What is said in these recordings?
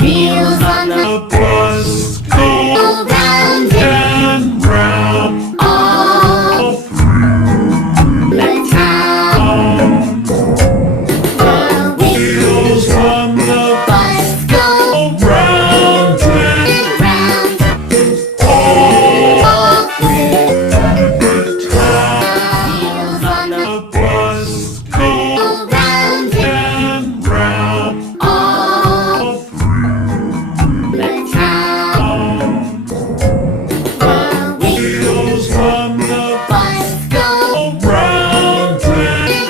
Wheels on the bus go round and round all through the town. The wheels on the bus go round and round all through the town. Wheels on the bus go round and round all through the town. The wheels on the bus go round and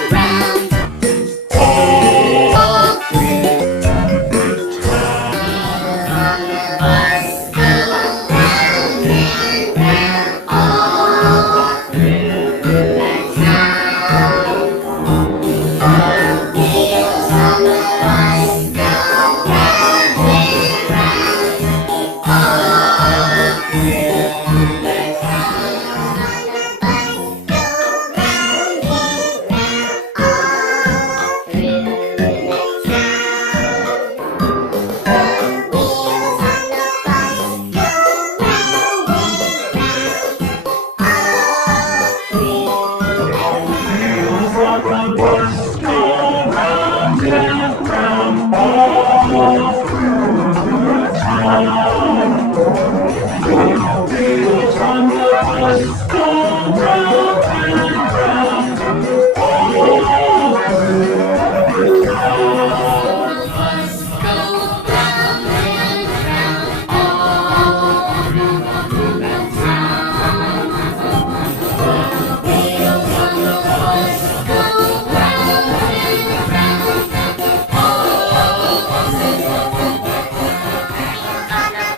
round all through the town. Wheels on the bus go round and round all through the town. The wheels on the bus go round and round all through the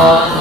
all